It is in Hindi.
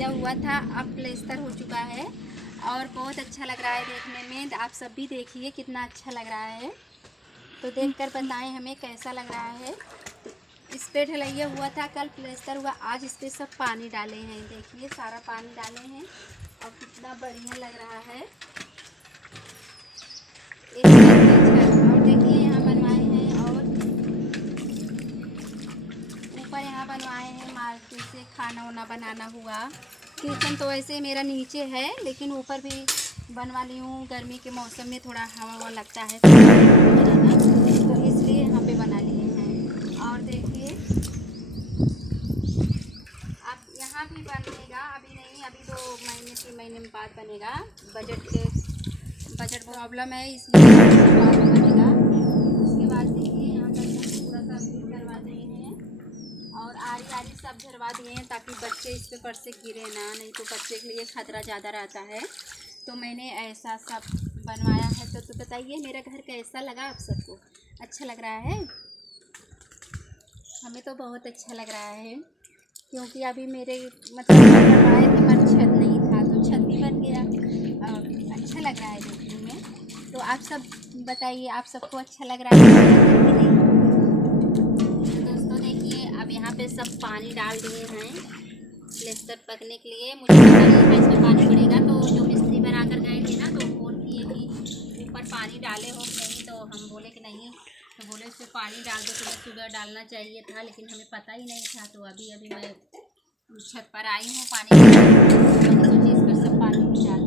जब हुआ था अब प्लेस्टर हो चुका है और बहुत अच्छा लग रहा है देखने में। आप सब भी देखिए कितना अच्छा लग रहा है, तो देखकर बताएं हमें कैसा लग रहा है। तो इस पे ढलैया हुआ था, कल प्लेस्टर हुआ, आज इस पे सब पानी डाले हैं। देखिए सारा पानी डाले हैं और कितना बढ़िया लग रहा है। और देखिए यहाँ बनवाए हैं और ऊपर यहाँ बनवाए हैं मार्केट से खाना वाना बनाना हुआ। किचन तो वैसे मेरा नीचे है लेकिन ऊपर भी बनवा ली हूँ। गर्मी के मौसम में थोड़ा हवा लगता है बनाना, तो इसलिए यहाँ पे बना लिए हैं। और देखिए अब यहाँ भी बनेगा, अभी नहीं, अभी 2 महीने 3 महीने बाद बनेगा। बजट प्रॉब्लम है इसलिए बाद में बनेगा। उसके बाद देखिए यहाँ पर पूरा सा फिट करवा दिए हैं और आरी आरी सब झरवा दिए हैं ताकि बच्चे इस पे पर से गिरे ना, नहीं तो बच्चे के लिए खतरा ज़्यादा रहता है। तो मैंने ऐसा सब बनवाया है। तो बताइए मेरा घर कैसा लगा आप सबको? अच्छा लग रहा है? हमें तो बहुत अच्छा लग रहा है, क्योंकि अभी मेरे मतलब बनवाए थे पर छत नहीं था, तो छत भी बन गया और अच्छा लग रहा है देखने में। तो आप सब बताइए आप सबको अच्छा लग रहा है कि नहीं? तो दोस्तों देखिए अब यहाँ पे सब पानी डाल दिए हैं प्लेस्टर पकने के लिए। मुझे पता नहीं था इसमें पानी पड़ेगा, तो जो मिस्त्री बना कर गए थे ना तो फ़ोन किए कि ऊपर पानी डाले हो नहीं, तो हम बोले कि नहीं, तो बोले इसमें पानी डाल दो, सुबह सुबह डालना चाहिए था, लेकिन हमें पता ही नहीं था। तो अभी मैं छत पर आई हूँ पानी, मैंने सोची इस पर सब पानी भी डाल